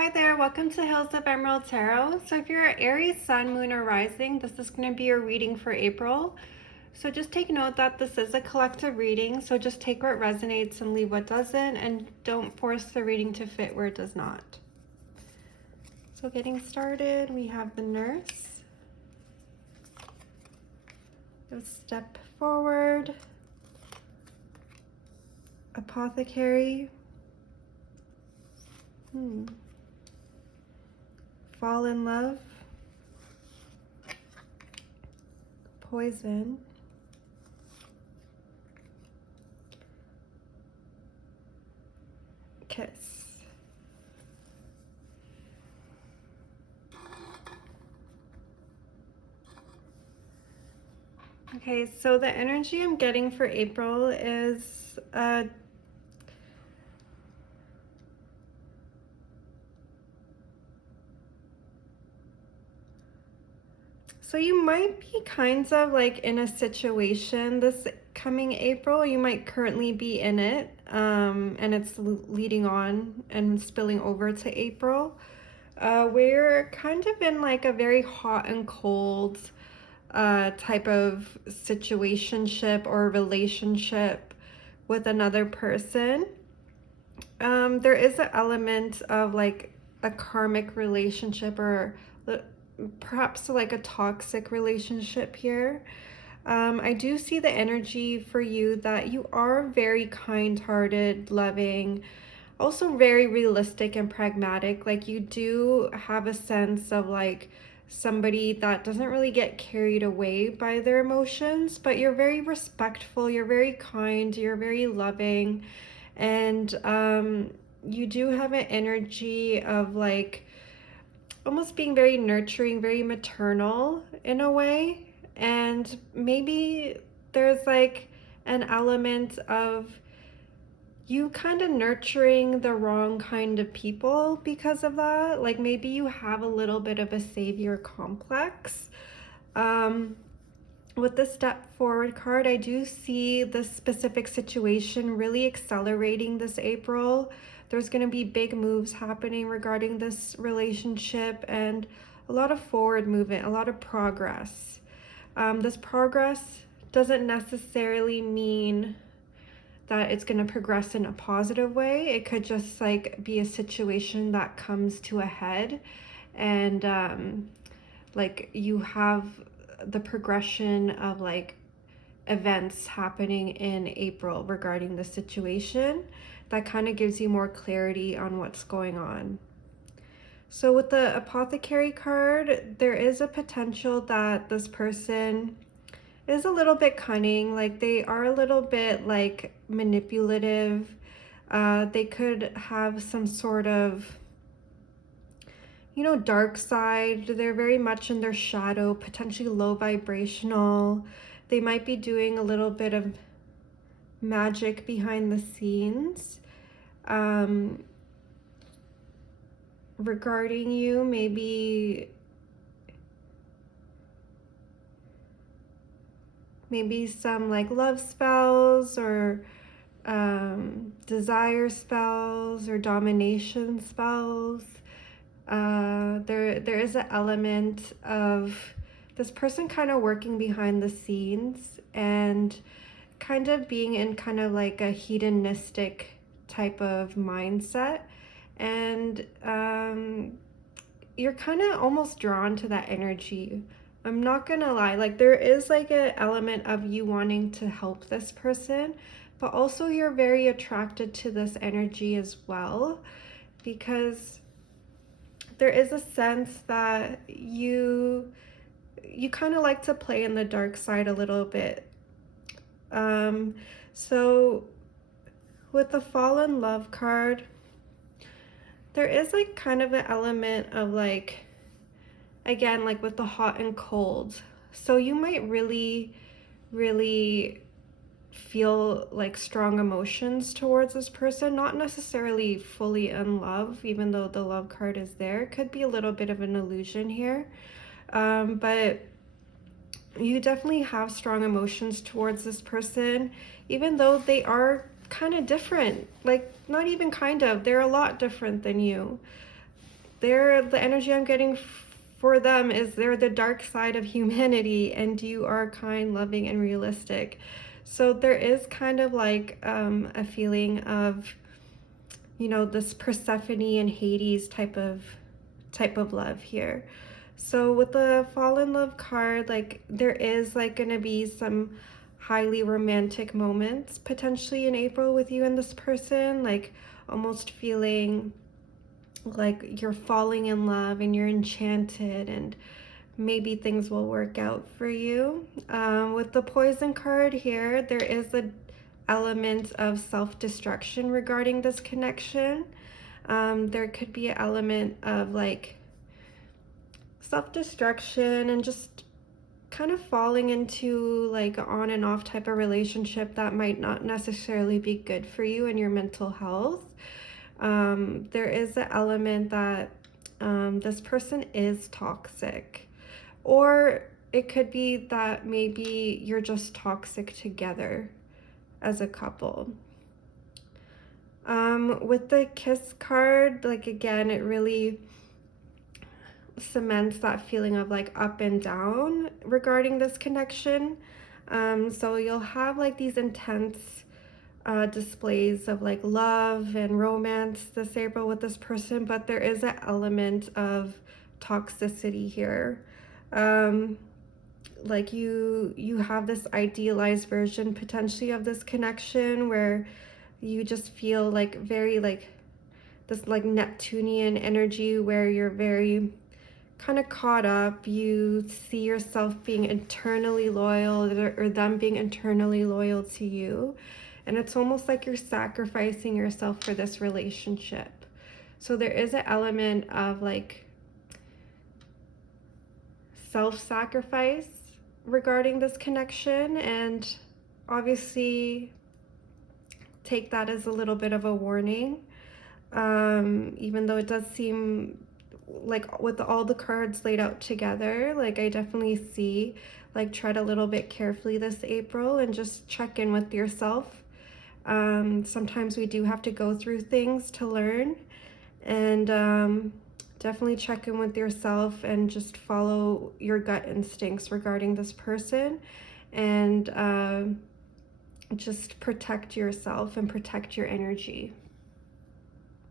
Hi there, welcome to Hills of Emerald Tarot. So if you're Aries, Sun, Moon, or Rising, this is going to be your reading for April. So just take note that this is a collective reading, so just take what resonates and leave what doesn't, and don't force the reading to fit where it does not. So getting started, we have the Nurse. Go step forward. Apothecary. Fall in love. Poison. Kiss. Okay, so the energy I'm getting for April is so you might be kind of like in a situation this coming April. You might currently be in it, and it's leading on and spilling over to April. We're kind of in like a very hot and cold type of situationship or relationship with another person. There is an element of like a karmic relationship or perhaps like a toxic relationship here. I do see the energy for you that you are very kind-hearted, loving, also very realistic and pragmatic. Like you do have a sense of like somebody that doesn't really get carried away by their emotions, but you're very respectful, you're very kind, you're very loving, and you do have an energy of like almost being very nurturing, very maternal in a way. And maybe there's like an element of you kind of nurturing the wrong kind of people because of that. Like maybe you have a little bit of a savior complex. With the step forward card, I do see this specific situation really accelerating this April. There's going to be big moves happening regarding this relationship and a lot of forward movement, a lot of progress. This progress doesn't necessarily mean that it's going to progress in a positive way. It could just like be a situation that comes to a head, and like you have the progression of like events happening in April regarding the situation that kind of gives you more clarity on what's going on. So with the apothecary card, there is a potential that this person is a little bit cunning, like they are a little bit like manipulative. They could have some sort of, you know, dark side. They're very much in their shadow, potentially low vibrational. They might be doing a little bit of magic behind the scenes regarding you. Maybe some like love spells or desire spells or domination spells. There is an element of this person kind of working behind the scenes and kind of being in kind of like a hedonistic type of mindset, and you're kind of almost drawn to that energy. I'm not gonna lie, like there is like an element of you wanting to help this person, but also you're very attracted to this energy as well, because there is a sense that you kind of like to play in the dark side a little bit. So with the fall in love card, there is like kind of an element of like, again, like with the hot and cold. So you might really feel like strong emotions towards this person, not necessarily fully in love, even though the love card is there. It could be a little bit of an illusion here, but you definitely have strong emotions towards this person, even though they are kind of different. Like, not even kind of, they're a lot different than you. the energy I'm getting for them is they're the dark side of humanity, and you are kind, loving, and realistic. So there is kind of like a feeling of, this Persephone and Hades type of love here. So with the fall in love card, like there is like gonna be some highly romantic moments potentially in April with you and this person, like almost feeling like you're falling in love and you're enchanted, and maybe things will work out for you. With the poison card here, there is an element of self-destruction regarding this connection. There could be an element of like self-destruction and just kind of falling into like an on and off type of relationship that might not necessarily be good for you and your mental health. There is an element that this person is toxic, or it could be that maybe you're just toxic together as a couple. With the kiss card, like again, it really cements that feeling of like up and down regarding this connection. So you'll have like these intense displays of like love and romance this April with this person, but there is an element of toxicity here. Like you have this idealized version potentially of this connection where you just feel like very like this like Neptunian energy where you're very kind of caught up. You see yourself being internally loyal, or them being internally loyal to you. And it's almost like you're sacrificing yourself for this relationship. So there is an element of like self-sacrifice regarding this connection, and obviously take that as a little bit of a warning. Even though it does seem like with all the cards laid out together, like I definitely see like tread a little bit carefully this April and just check in with yourself. Sometimes we do have to go through things to learn, and definitely check in with yourself and just follow your gut instincts regarding this person, and just protect yourself and protect your energy.